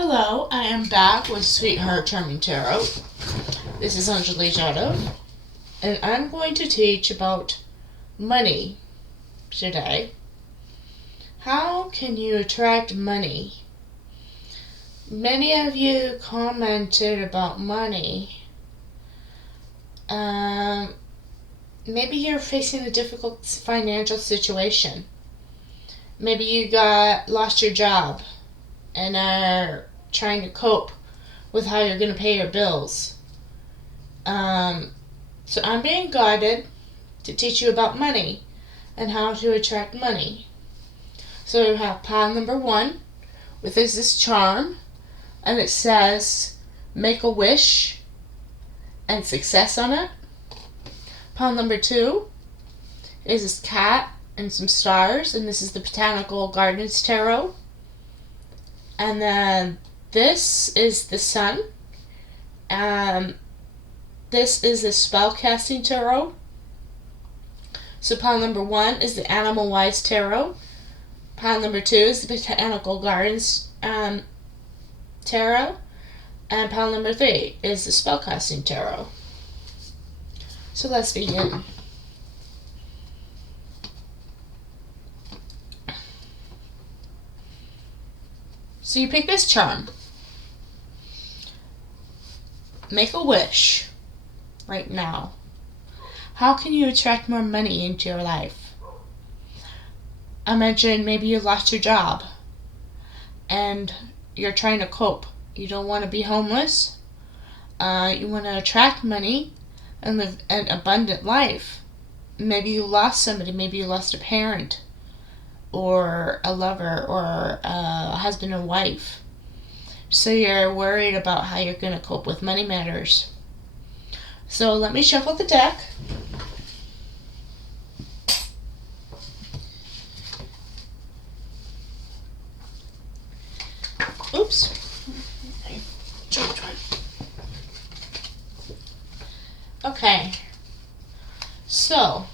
Hello, I am back with Sweetheart Charming Tarot. This is Untitled Chapter, and I'm going to teach about money today. How can you attract money? Many of you commented about money. Maybe you're facing a difficult financial situation. Maybe you lost your job and are trying to cope with how you're going to pay your bills. So I'm being guided to teach you about money and how to attract money. So we have pile number 1, which is this charm, and it says make a wish and success on it. Pile number 2 is this cat and some stars, and this is the Botanical Gardens Tarot. And then this is the sun. This is the Spellcasting Tarot. So pile number 1 is the Animal Wise Tarot. Pile number 2 is the Botanical Gardens Tarot. And pile number 3 is the Spellcasting Tarot. So let's begin. So you pick this charm. Make a wish right now. How can you attract more money into your life? I mentioned maybe you lost your job and you're trying to cope. You don't want to be homeless. You want to attract money and live an abundant life. Maybe you lost somebody. Maybe you lost a parent, or a lover, or a husband and wife. So you're worried about how you're going to cope with money matters. So let me shuffle the deck. Oops. I dropped one. Okay. So,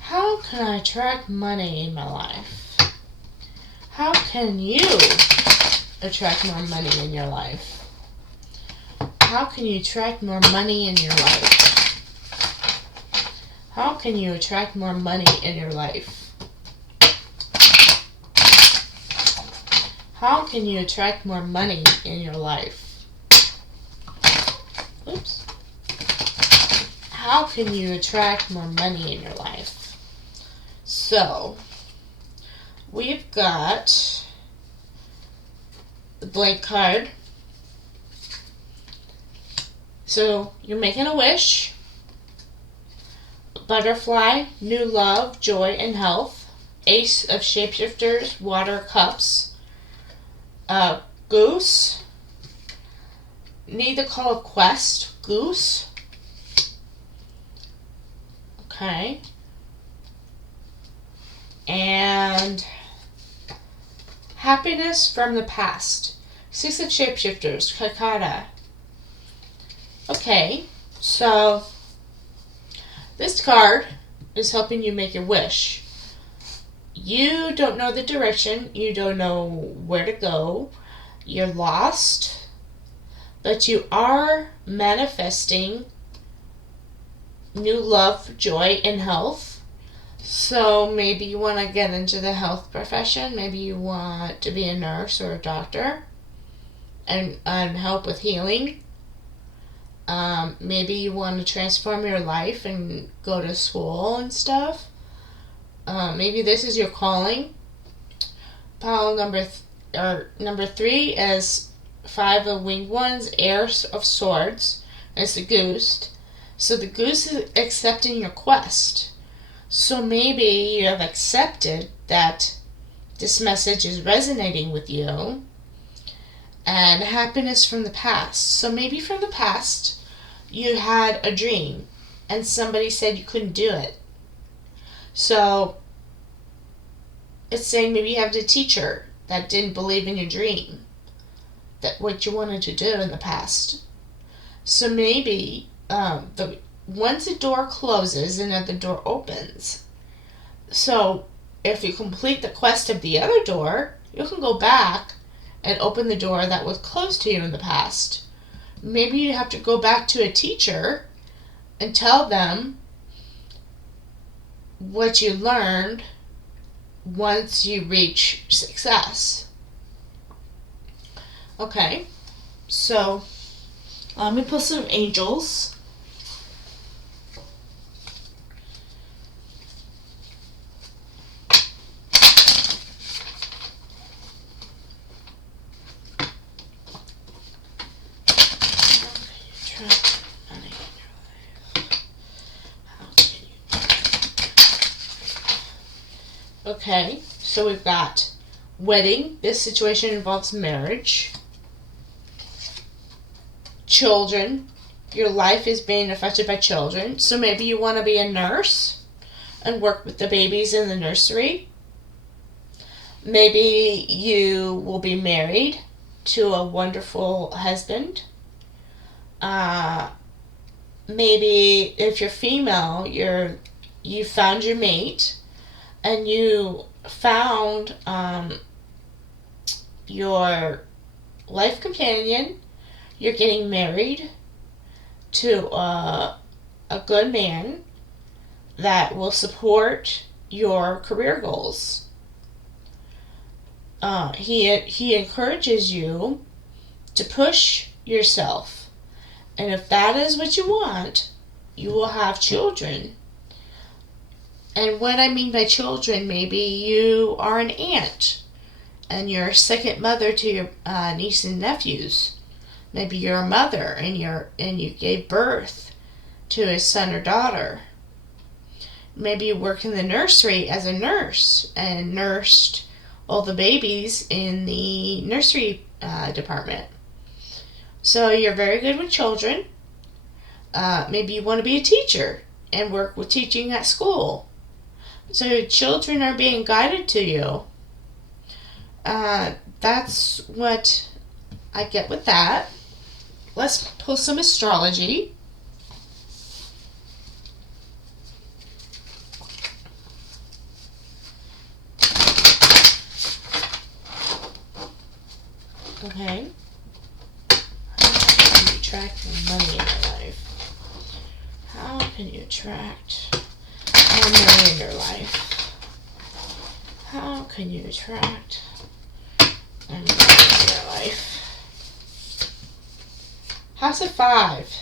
how can I attract money in my life? How can you attract more money in your life? How can you attract more money in your life? How can you attract more money in your life? How can you attract more money in your life? Oops. How can you attract more money in your life? So, we've got the blank card. So, you're making a wish. Butterfly, new love, joy, and health. Ace of shapeshifters, water cups. Goose. Need to call a quest. Goose. Okay. And happiness from the past. 6 of shapeshifters. Kakata. Okay. So this card is helping you make your wish. You don't know the direction. You don't know where to go. You're lost. But you are manifesting new love, joy, and health. So maybe you want to get into the health profession. Maybe you want to be a nurse or a doctor and help with healing. Maybe you want to transform your life and go to school and stuff. Maybe this is your calling. Pile number 3 is 5 of winged ones, Ace of swords. It's a goose. So the goose is accepting your quest. So maybe you have accepted that this message is resonating with you. And happiness from the past. So maybe from the past you had a dream and somebody said you couldn't do it. So it's saying maybe you have a teacher that didn't believe in your dream, that what you wanted to do in the past. So maybe once a door closes, another door opens. So if you complete the quest of the other door, you can go back and open the door that was closed to you in the past. Maybe you have to go back to a teacher and tell them what you learned once you reach success. Okay, so let me pull some angels. Okay, so we've got wedding. This situation involves marriage. Children. Your life is being affected by children. So maybe you want to be a nurse and work with the babies in the nursery. Maybe you will be married to a wonderful husband. Maybe if you're female, you found your mate and you found your life companion. You're getting married to a good man that will support your career goals. He encourages you to push yourself. And if that is what you want, you will have children. And what I mean by children, maybe you are an aunt and you're a second mother to your niece and nephews. Maybe you're a mother and you gave birth to a son or daughter. Maybe you work in the nursery as a nurse and nursed all the babies in the nursery department. So you're very good with children. Maybe you want to be a teacher and work with teaching at school. So children are being guided to you. That's what I get with that. Let's pull some astrology. Okay. How can you attract more money in your life? How can you attract more money in your life? How can you attract more money in your life? House of 5.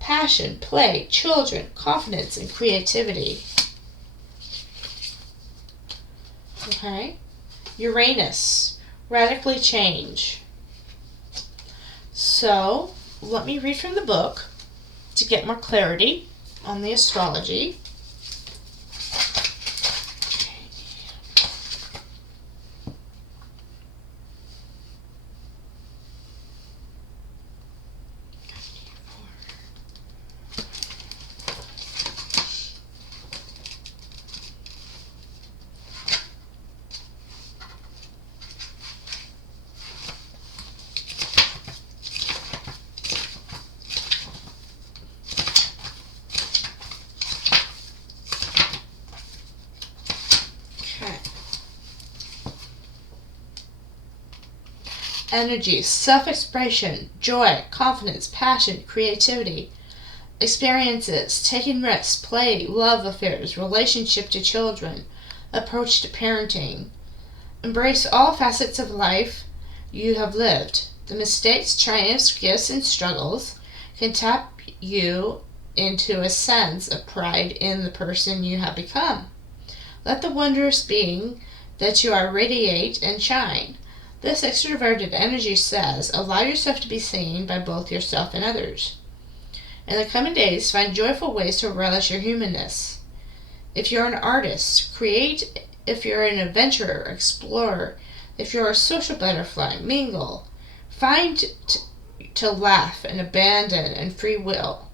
Passion, play, children, confidence, and creativity. Okay. Uranus. Radically change. So, let me read from the book to get more clarity on the astrology. Energy, self-expression, joy, confidence, passion, creativity, experiences, taking risks, play, love affairs, relationship to children, approach to parenting. Embrace all facets of life you have lived. The mistakes, triumphs, gifts, and struggles can tap you into a sense of pride in the person you have become. Let the wondrous being that you are radiate and shine. This extroverted energy says, allow yourself to be seen by both yourself and others. In the coming days, find joyful ways to relish your humanness. If you're an artist, create. If you're an adventurer, explore. If you're a social butterfly, mingle. Find to laugh and abandon and free will.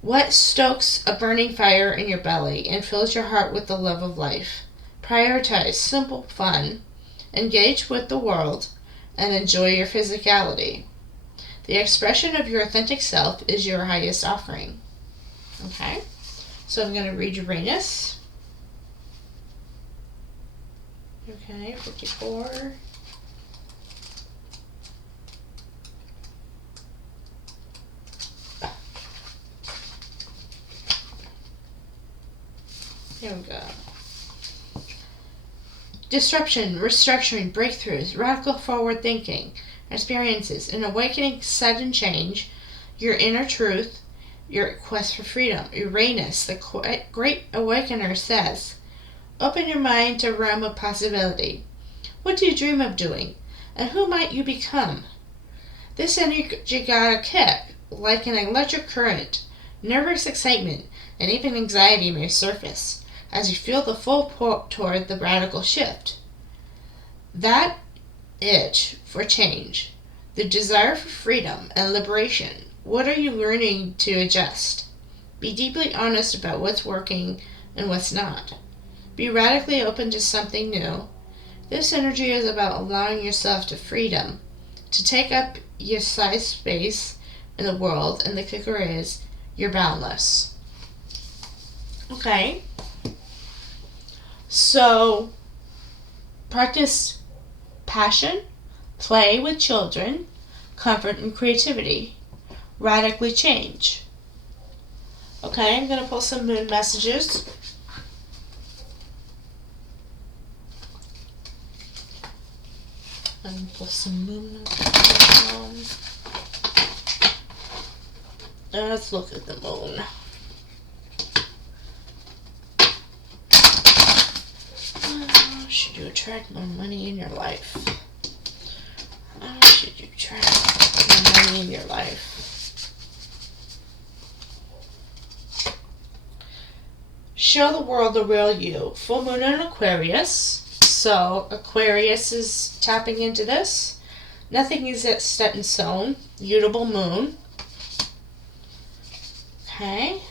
What stokes a burning fire in your belly and fills your heart with the love of life? Prioritize simple fun. Engage with the world and enjoy your physicality. The expression of your authentic self is your highest offering. Okay, so I'm going to read Uranus. Okay, 54. Here we go. Disruption, restructuring, breakthroughs, radical forward thinking, experiences, an awakening, sudden change, your inner truth, your quest for freedom. Uranus, the great awakener, says, open your mind to a realm of possibility. What do you dream of doing? And who might you become? This energy got a kick, like an electric current. Nervous excitement and even anxiety may surface as you feel the full pull toward the radical shift. That itch for change, the desire for freedom and liberation, what are you learning to adjust? Be deeply honest about what's working and what's not. Be radically open to something new. This energy is about allowing yourself to freedom, to take up your size space in the world, and the kicker is, you're boundless. Okay. So, practice passion, play with children, comfort and creativity. Radically change. Okay, I'm going to pull some moon messages. And pull some moon messages. Let's look at the moon. Should you attract more money in your life? How should you attract more money in your life? Show the world the real you. Full moon in Aquarius. So Aquarius is tapping into this. Nothing is set in stone. Mutable moon. Okay.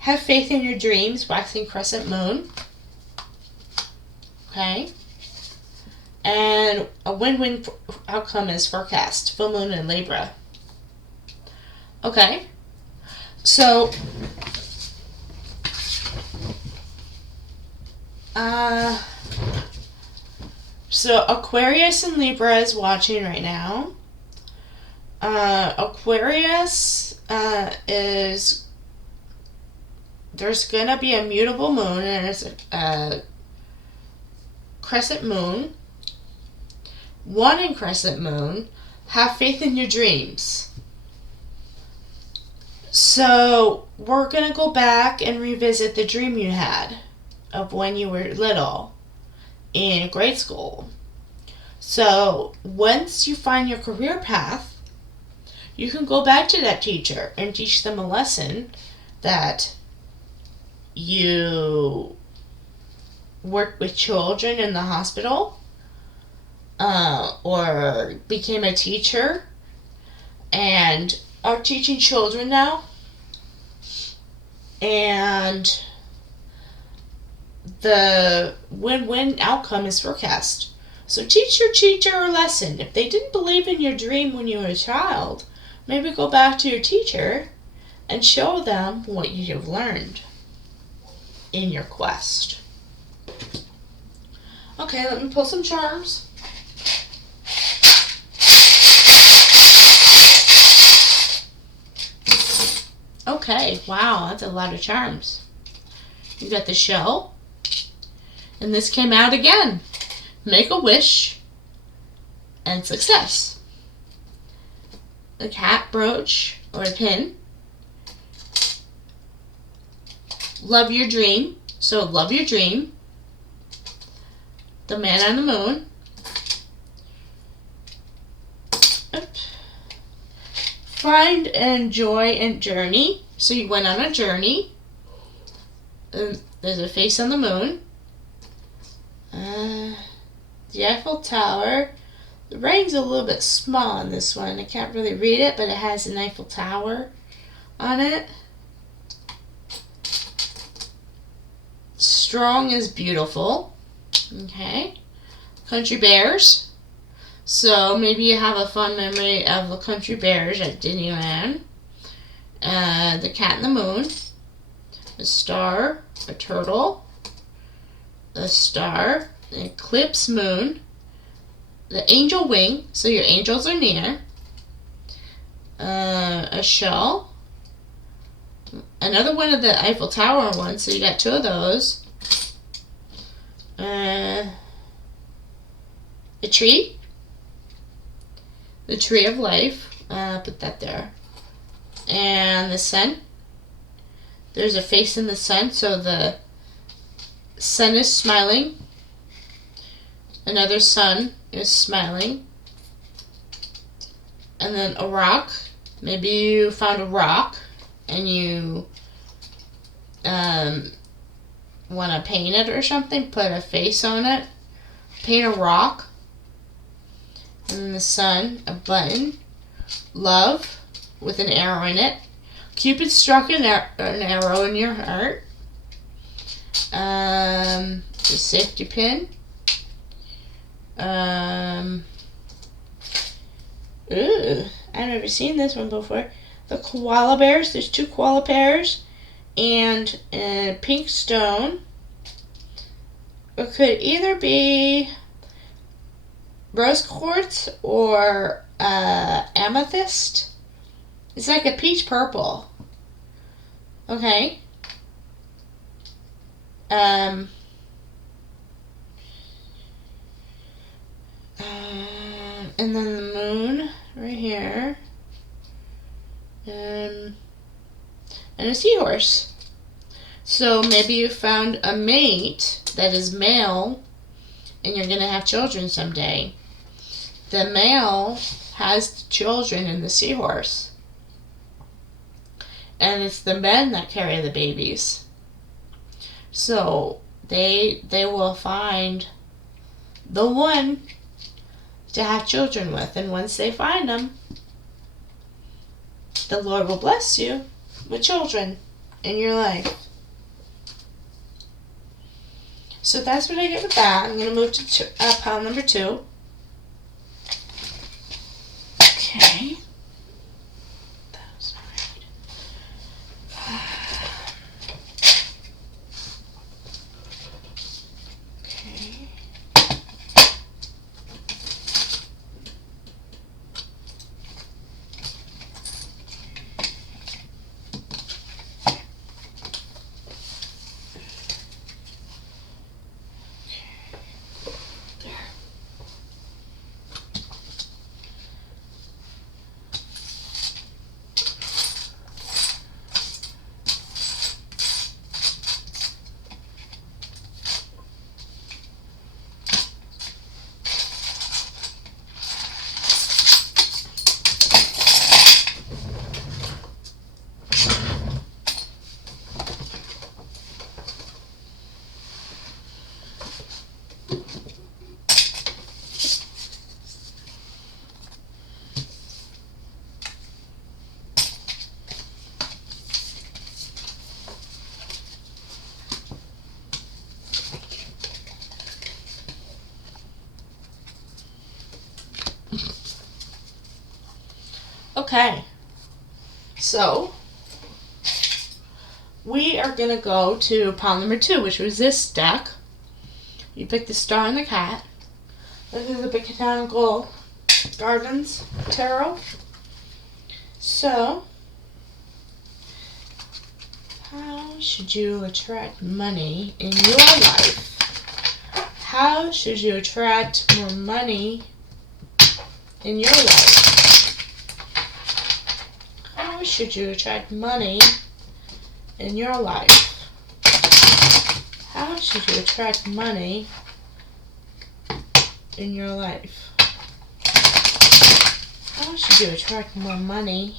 Have faith in your dreams. Waxing crescent moon. Okay. And a win-win outcome is forecast. Full moon in Libra. Okay. So Aquarius and Libra is watching right now. Aquarius is, there's gonna be a mutable moon, and it's a crescent moon. One in crescent moon. Have faith in your dreams. So we're gonna go back and revisit the dream you had of when you were little in grade school. So once you find your career path, you can go back to that teacher and teach them a lesson that you worked with children in the hospital, or became a teacher and are teaching children now, and the win-win outcome is forecast. So teach your teacher a lesson. If they didn't believe in your dream when you were a child, maybe go back to your teacher and show them what you have learned in your quest. Okay, let me pull some charms. Okay, wow, that's a lot of charms. You got the shell. And this came out again. Make a wish and success. The cat brooch or a pin. Love your dream. So love your dream. The man on the moon. Find and enjoy and journey. So you went on a journey. There's a face on the moon. The Eiffel Tower. The writing's a little bit small on this one. I can't really read it, but it has an Eiffel Tower on it. Strong is beautiful. Okay. Country bears. So maybe you have a fond memory of the country bears at Disneyland. The cat and the moon. A star. A turtle. A star. an eclipse moon, the angel wing, so your angels are near, a shell, another one of the Eiffel Tower ones, so you got 2 of those, a tree, the tree of life, put that there, and the sun. There's a face in the sun, so the sun is smiling, another sun is smiling, and then a rock. Maybe you found a rock and you want to paint it or something, put a face on it, paint a rock, and then the sun, a button, love with an arrow in it. Cupid struck an arrow in your heart. The safety pin. I've never seen this one before. The koala bears. There's 2 koala bears and a pink stone. It could either be rose quartz or amethyst. It's like a peach purple. Okay. And then the moon right here. And a seahorse. So maybe you found a mate that is male and you're going to have children someday. The male has children in the seahorse. And it's the men that carry the babies. So they will find the one to have children with. And once they find them, the Lord will bless you with children in your life. So that's what I get with that. I'm going to move to pile number 2. Okay. That was all right. Okay. Okay, so we are going to go to pile number 2, which was this deck. You pick the star and the cat. This is the Botanical Gardens Tarot. So, how should you attract money in your life? How should you attract more money in your life? How should you attract money in your life? How should you attract money in your life? How should you attract more money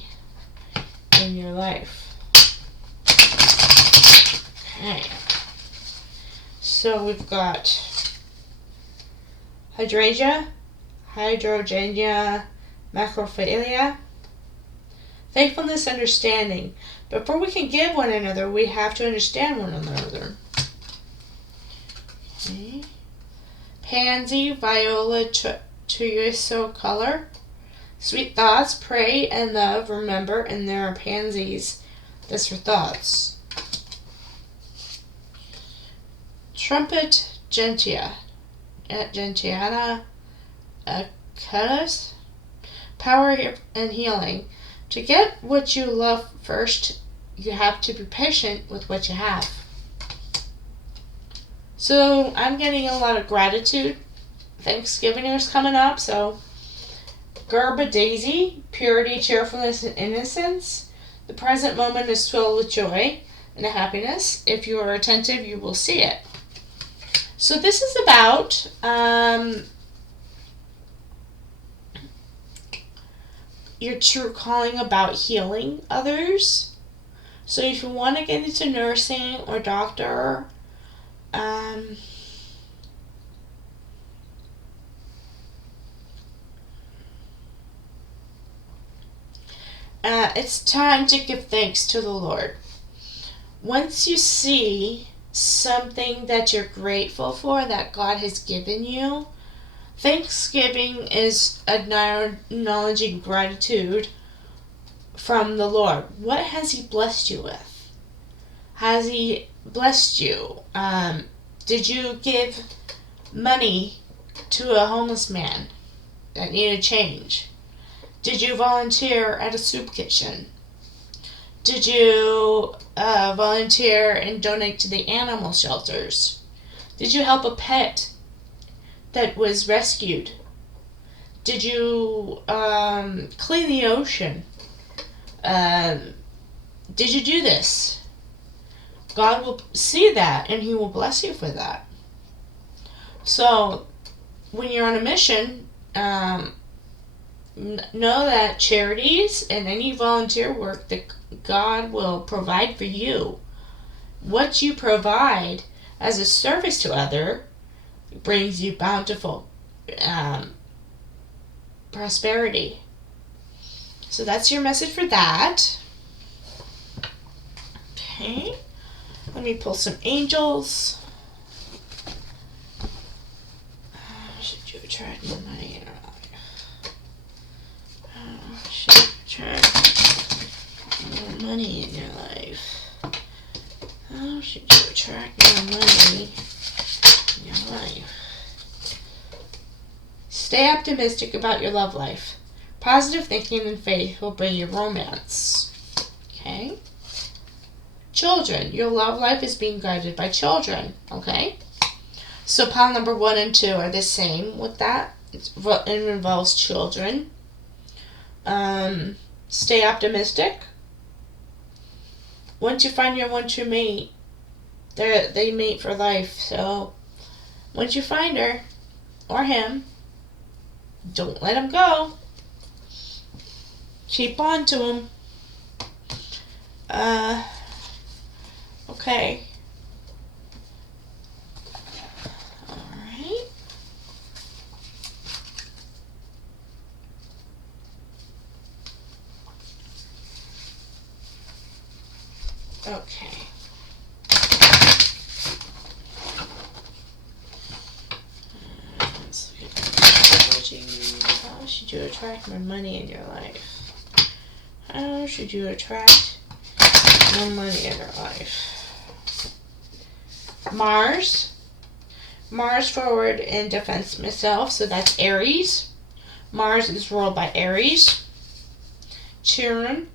in your life? Okay. So we've got hydrangea, macrophilia, faithfulness, understanding. Before we can give one another, we have to understand one another. Okay. Pansy, viola, turquoise color. Sweet thoughts, pray and love, remember, and there are pansies. That's for thoughts. Trumpet, gentia. Gentiana Acutis. Power and healing. To get what you love first, you have to be patient with what you have. So I'm getting a lot of gratitude. Thanksgiving is coming up, so Gerba Daisy, purity, cheerfulness, and innocence. The present moment is filled with joy and happiness. If you are attentive, you will see it. So this is about your true calling, about healing others. So if you want to get into nursing or doctor, it's time to give thanks to the Lord. Once you see something that you're grateful for that God has given you, Thanksgiving is acknowledging gratitude from the Lord. What has He blessed you with? Has He blessed you? Did you give money to a homeless man that needed change? Did you volunteer at a soup kitchen? Did you volunteer and donate to the animal shelters? Did you help a pet that was rescued? Did you clean the ocean? Did you do this? God will see that and He will bless you for that. So when you're on a mission, know that charities and any volunteer work that God will provide for you. What you provide as a service to other brings you bountiful prosperity. So that's your message for that. Okay, let me pull some angels. Should you attract more money in your life? Should you attract more money in your life? How should you attract more money in your life? Stay optimistic about your love life. Positive thinking and faith will bring you romance. Okay? Children. Your love life is being guided by children. Okay? So pile number 1 and 2 are the same with that. It involves children. Stay optimistic. Once you find your one true mate, they mate for life. So once you find her or him, don't let him go. Keep on to him. Okay. Alright. Okay. Let's look at how should you attract more money in your life? How should you attract more money in your life? Mars forward in defense myself, so that's Aries. Mars is ruled by Aries. Chiron,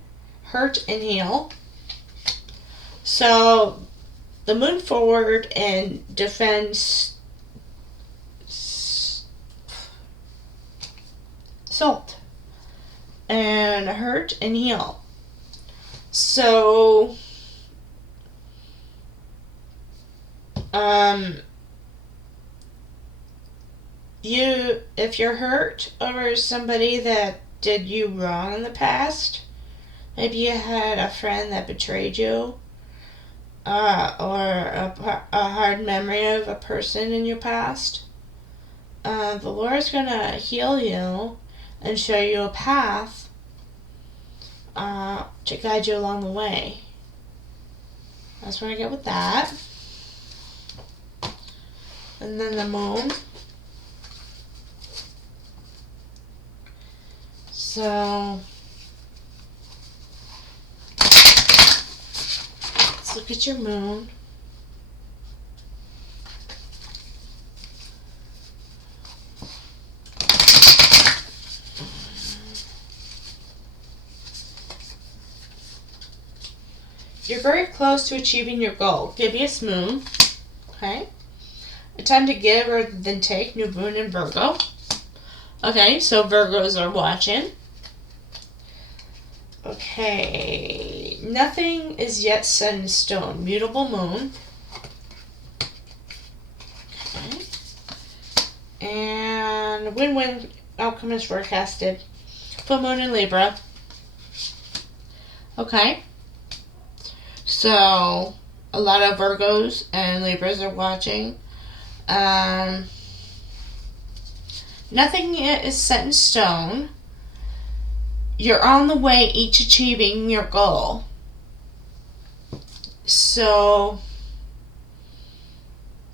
hurt and heal. So the moon forward in defense, salt, and hurt and heal. So if you're hurt over somebody that did you wrong in the past, maybe you had a friend that betrayed you, or a hard memory of a person in your past, the Lord's gonna heal you and show you a path to guide you along the way. That's what I get with that. And then the moon. So let's look at your moon. you're very close to achieving your goal. Gibbous moon. Okay. A time to give rather than take. New moon in Virgo. Okay, so Virgos are watching. Okay. Nothing is yet set in stone. Mutable moon. Okay. And win-win outcome is forecasted. Full moon in Libra. Okay. So, a lot of Virgos and Libras are watching. Nothing yet is set in stone. You're on the way, each achieving your goal. So,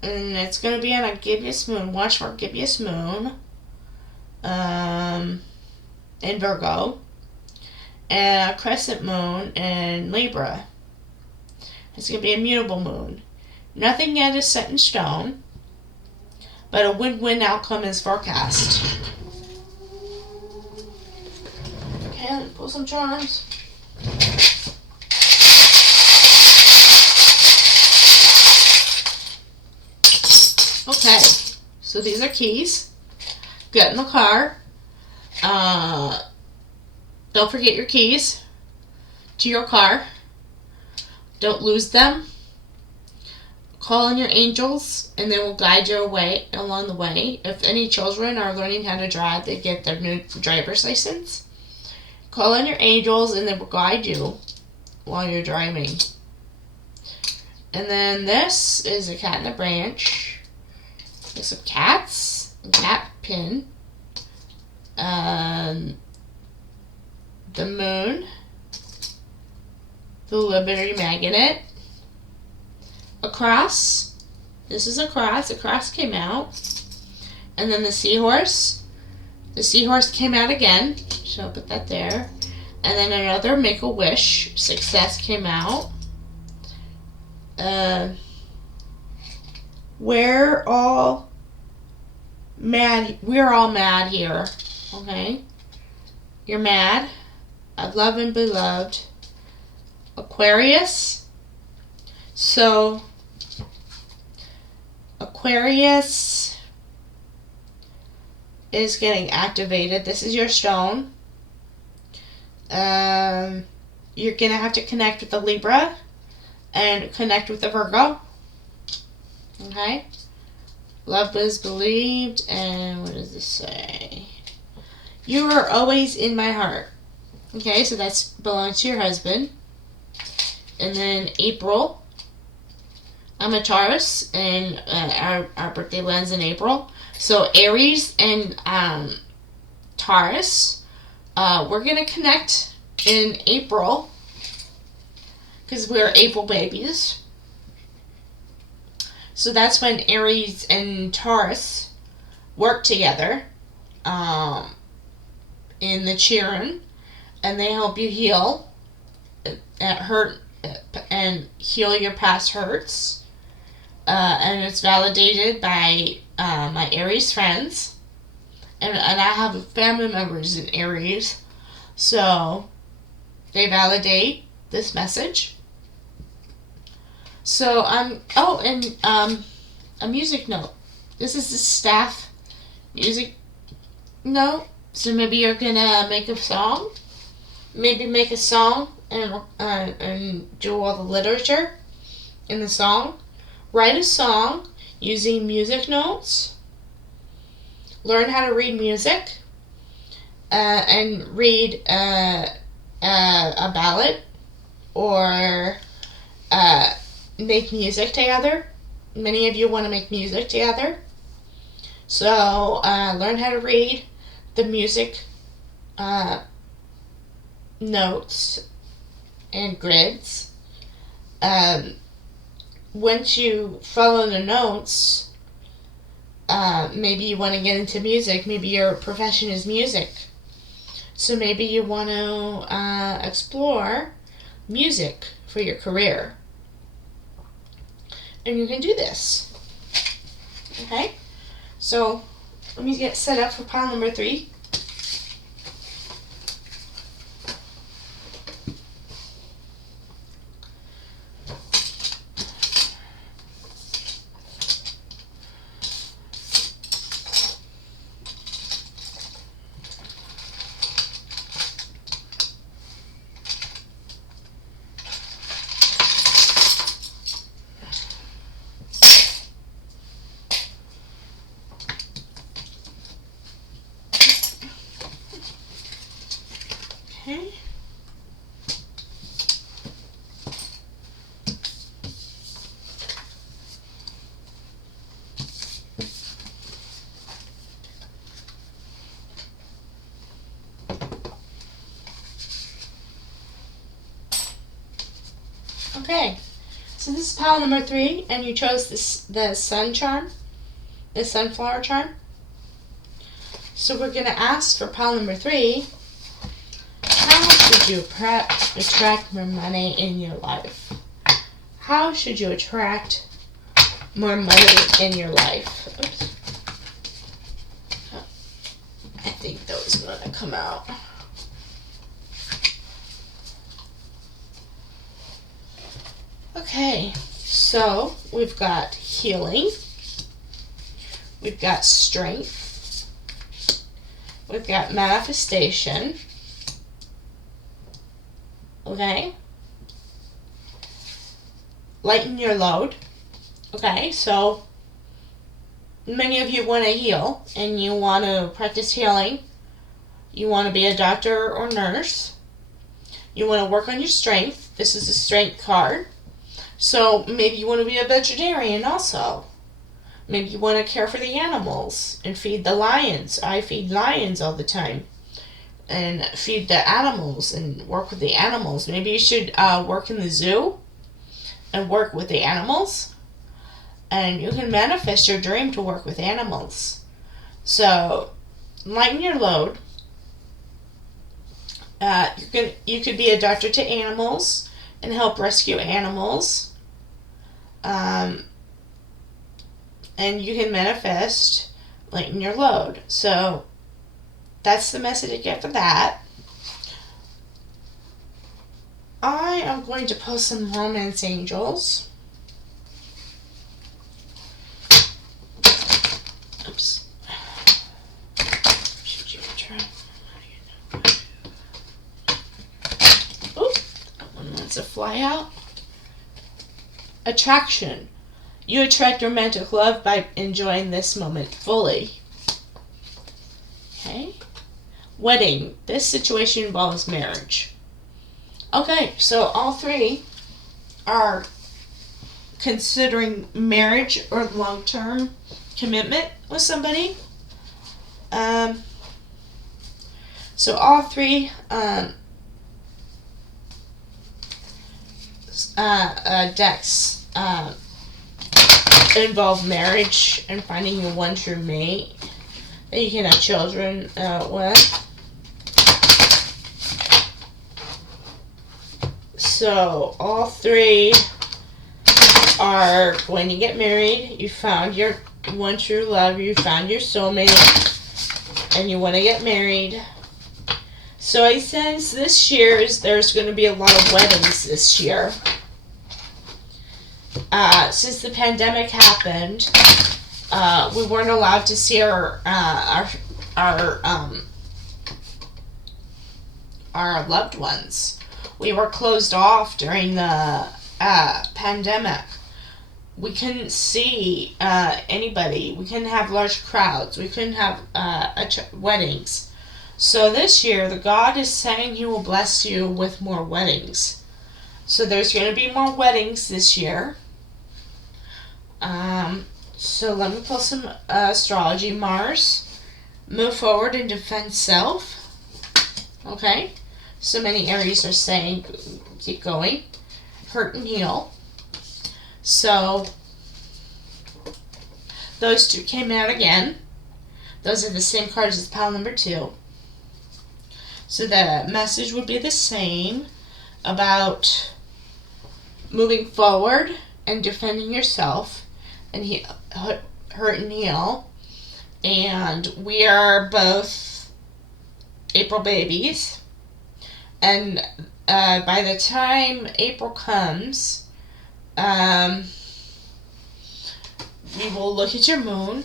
and it's going to be on a gibbous moon. Watch for gibbous moon. In Virgo. And a crescent moon in Libra. It's going to be a mutable moon. Nothing yet is set in stone, but a win-win outcome is forecast. Okay, let me pull some charms. Okay, so these are keys. Get in the car. Don't forget your keys to your car. Don't lose them. Call on your angels, and they will guide you away along the way. If any children are learning how to drive, they get their new driver's license. Call on your angels, and they will guide you while you're driving. And then this is a cat in a branch. There's some cats, a cat pin, the moon, the Liberty Magnet, a cross. This is a cross. A cross came out. And then the seahorse. The seahorse came out again. So I'll put that there. And then another Make-A-Wish. Success came out. We're all mad. We're all mad here. Okay? You're mad. I've loved and beloved. Aquarius. So, Aquarius is getting activated. This is your stone. You're going to have to connect with the Libra and connect with the Virgo. Okay? Love is believed. And what does this say? You are always in my heart. Okay, so that belongs to your husband. And then April. I'm a Taurus, and our birthday lands in April. So Aries and Taurus, we're going to connect in April because we're April babies. So that's when Aries and Taurus work together in the Chiron, and they help you heal hurt and heal your past hurts. And it's validated by my Aries friends. And I have family members in Aries. So they validate this message. So a music note. This is the staff music note. So maybe you're gonna make a song. Maybe make a song and do all the literature in the song. Write a song using music notes. Learn how to read music. And read a ballad or make music together. Many of you want to make music together. So learn how to read the music notes and grids. Once you follow the notes, maybe you want to get into music. Maybe your profession is music. So maybe you want to explore music for your career. And you can do this. Okay? So, let me get set up for pile number 3. Okay, so this is pile number 3, and you chose the sun charm, the sunflower charm. So we're going to ask for pile number 3, how should you attract more money in your life? How should you attract more money in your life? Oops. I think those are going to come out. Okay, so we've got healing, we've got strength, we've got manifestation, okay, lighten your load. Okay, so many of you want to heal and you want to practice healing. You want to be a doctor or nurse. You want to work on your strength. This is a strength card. So maybe you want to be a veterinarian also. Maybe you want to care for the animals and feed the lions. I feed lions all the time. And feed the animals and work with the animals. Maybe you should work in the zoo and work with the animals. And you can manifest your dream to work with animals. So lighten your load. You could be a doctor to animals and help rescue animals. And you can manifest lighten your load. So that's the message I get for that. I am going to pull some romance angels. Oops. Should you try? Oop, that one wants to fly out. Attraction. You attract romantic love by enjoying this moment fully. Okay. Wedding. This situation involves marriage. Okay, so all 3 are considering marriage or long-term commitment with somebody. So all 3 decks involve marriage and finding your one true mate that you can have children with. So all 3 are going to get married. You found your one true love. You found your soulmate. And you want to get married. So I sense this year there's going to be a lot of weddings this year. Since the pandemic happened, we weren't allowed to see our loved ones. We were closed off during the pandemic. We couldn't see anybody. We couldn't have large crowds. We couldn't have weddings. So this year, the God is saying He will bless you with more weddings. So there's going to be more weddings this year. So let me pull some astrology. Mars, move forward and defend self. Okay. So many Aries are saying keep going. Hurt and heal. So those 2 came out again. Those are the same cards as pile number 2. So the message would be the same about moving forward and defending yourself and hurt and heal. And we are both April babies. And by the time April comes, we will look at your moon.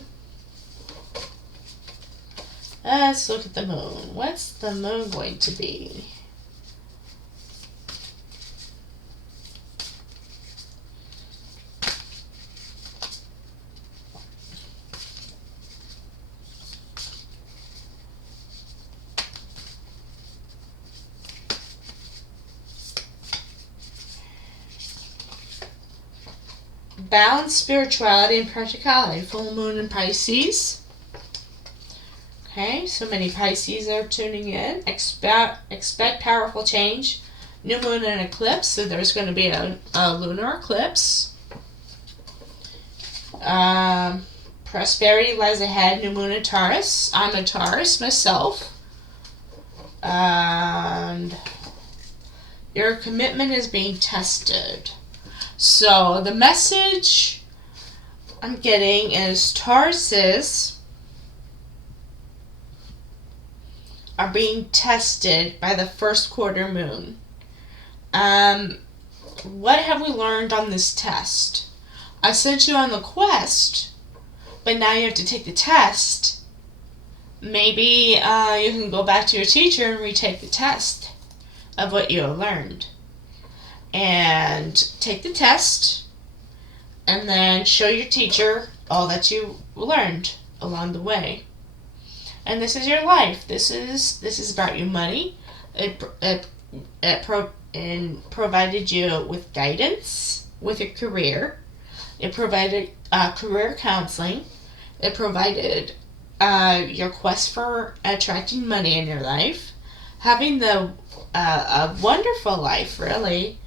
Let's look at the moon. What's the moon going to be? Balance, spirituality, and practicality. Full moon in Pisces. Okay, so many Pisces are tuning in. Expect powerful change. new moon and eclipse, so there's going to be a lunar eclipse. Prosperity lies ahead, new moon in Taurus. I'm a Taurus myself. And your commitment is being tested. So the message I'm getting is Tauruses are being tested by the first quarter moon. What have we learned on this test? I sent you on the quest, but now you have to take the test. Maybe you can go back to your teacher and retake the test of what you have learned. And take the test, and then show your teacher all that you learned along the way. And this is your life. This is about your money. It provided you with guidance with your career. It provided career counseling. It provided your quest for attracting money in your life, having a wonderful life, really.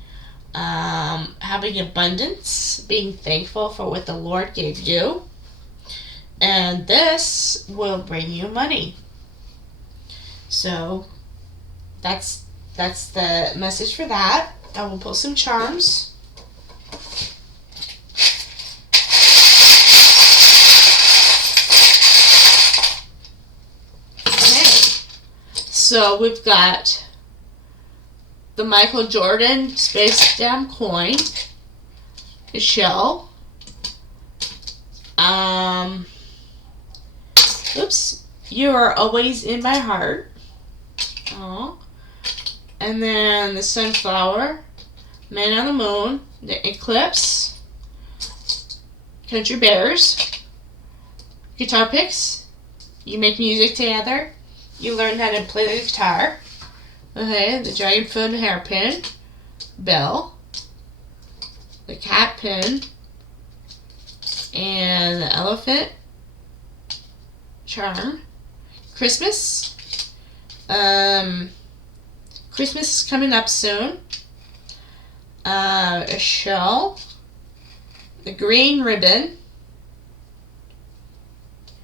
Having abundance, being thankful for what the Lord gave you, and this will bring you money. So that's the message for that. I will pull some charms. Okay, so we've got the Michael Jordan Space Jam coin, the shell, oops, you are always in my heart, oh, and then the sunflower, man on the moon, the eclipse, country bears, guitar picks, you make music together, you learn how to play the guitar. Okay, the dragonfly hairpin, bell, the cat pin, and the elephant charm. Christmas. Christmas is coming up soon. A shell, the green ribbon.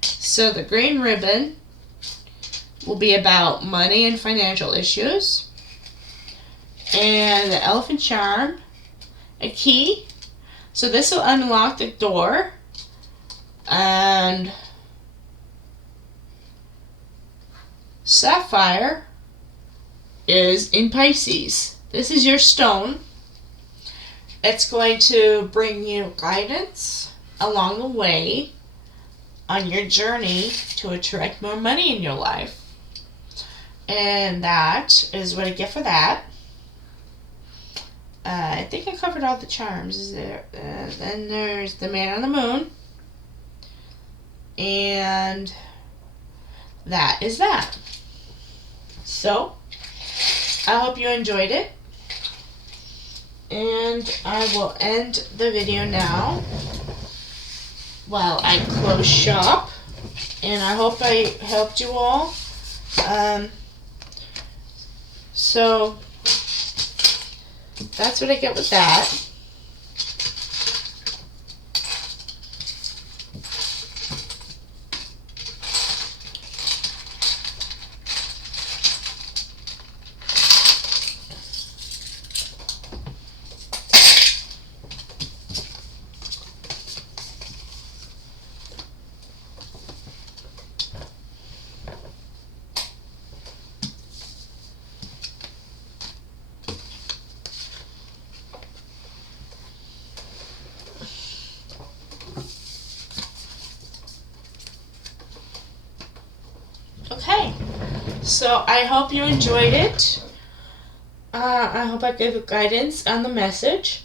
So the green ribbon will be about money and financial issues. And the elephant charm, a key. So this will unlock the door. And sapphire is in Pisces. This is your stone. It's going to bring you guidance along the way on your journey to attract more money in your life. And that is what I get for that. I think I covered all the charms. Then there's the man on the moon. And that is that. So, I hope you enjoyed it. And I will end the video now while I close shop. And I hope I helped you all. So that's what I get with that. Okay, so I hope you enjoyed it. I hope I gave you guidance on the message.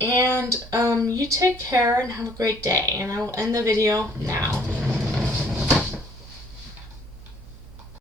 And you take care and have a great day. And I will end the video now.